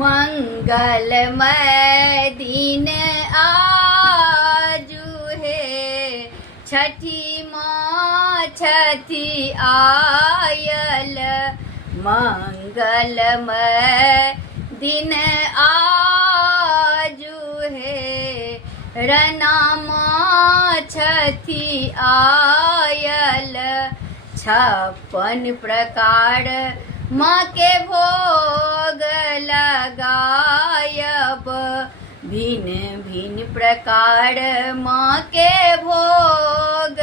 मंगलमय दिन आजू है, छठी माँ छठी आयल। मंगलमय दिन आजू है, रना माँ छठी आयल। 56 प्रकार माँ के भोग लगायब, भिन्न भिन्न प्रकार माँ के भोग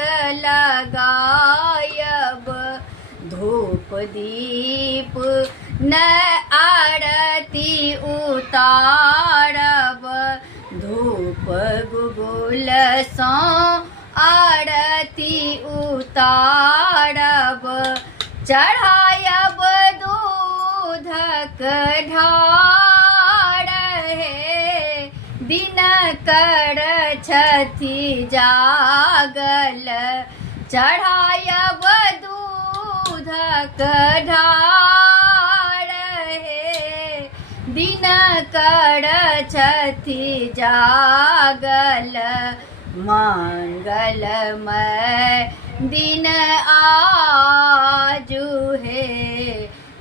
लगायब। धूप दीप न आरती उतारब, धूप गुगुल सौ आरती उतारब। चढ़ायब दूध ढार है, दिनकर छठी जागल। चढ़ायब दूध ढार है, दिनकर छठी जागल। मंगलमय दिन आजू है,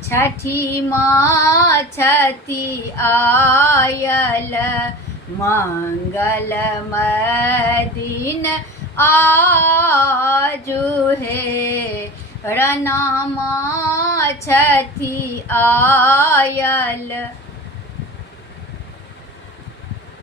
छठी माँ छठी आयल। मंगलमय दिन आजू है, रना माँ छठी आयल।